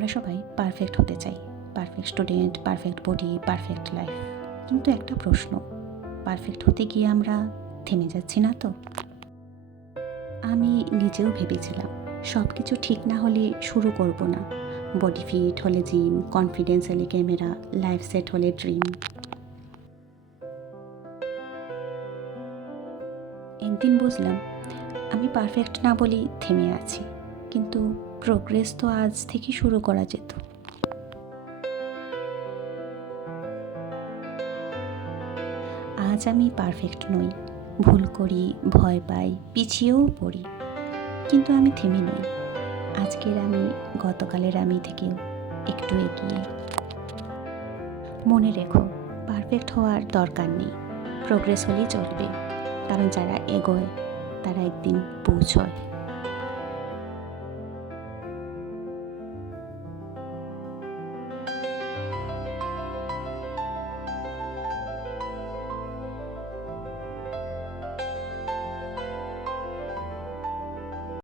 আমরা সবাই পারফেক্ট হতে চাই। Perfect student perfect body perfect life কিন্তু একটা প্রশ্ন পারফেক্ট হতে গিয়ে আমরা থেমে যাচ্ছি না তো? আমি নিজেও ভেবেছিলাম সব কিছু ঠিক না হলে শুরু করব না। বডি ফিট হলে জিম কনফিডেন্স হলে ক্যামেরা লাইফ সেট হলে ড্রিম একদিন বুঝলাম, আমি পারফেক্ট না বলেই থেমে আছি। কিন্তু প্রোগ্রেস তো আজ থেকে শুরু করা যেত। আজ আমি পারফেক্ট নই। ভুল করি, ভয় পাই, পিছিয়েও পড়ি। কিন্তু আমি থেমে নই। আজকের আমি, গতকালের আমি থেকেও একটু এগিয়ে। মনে রেখো পারফেক্ট হওয়ার দরকার নেই। প্রোগ্রেস হলেই চলবে। কারণ যারা এগোয়, তারা একদিন পৌঁছয়।